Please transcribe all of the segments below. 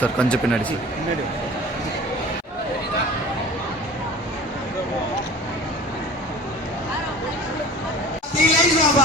Sir கொஞ்சம் பின்னாடி sir நீ லைன்ஸ் வாப்பா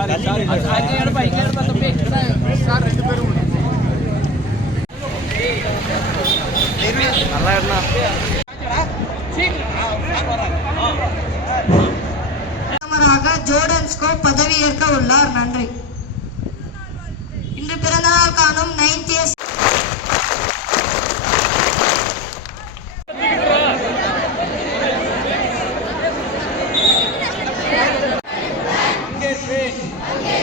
பண்ணு ஏய். ஏய். ஏய். பிரதமராக ஜோர்டன்ஸ்கோ பதவியேற்க உள்ளார் நன்றி இன்று பிறந்தநாள் காணும் நைன்த் Amém. Amém.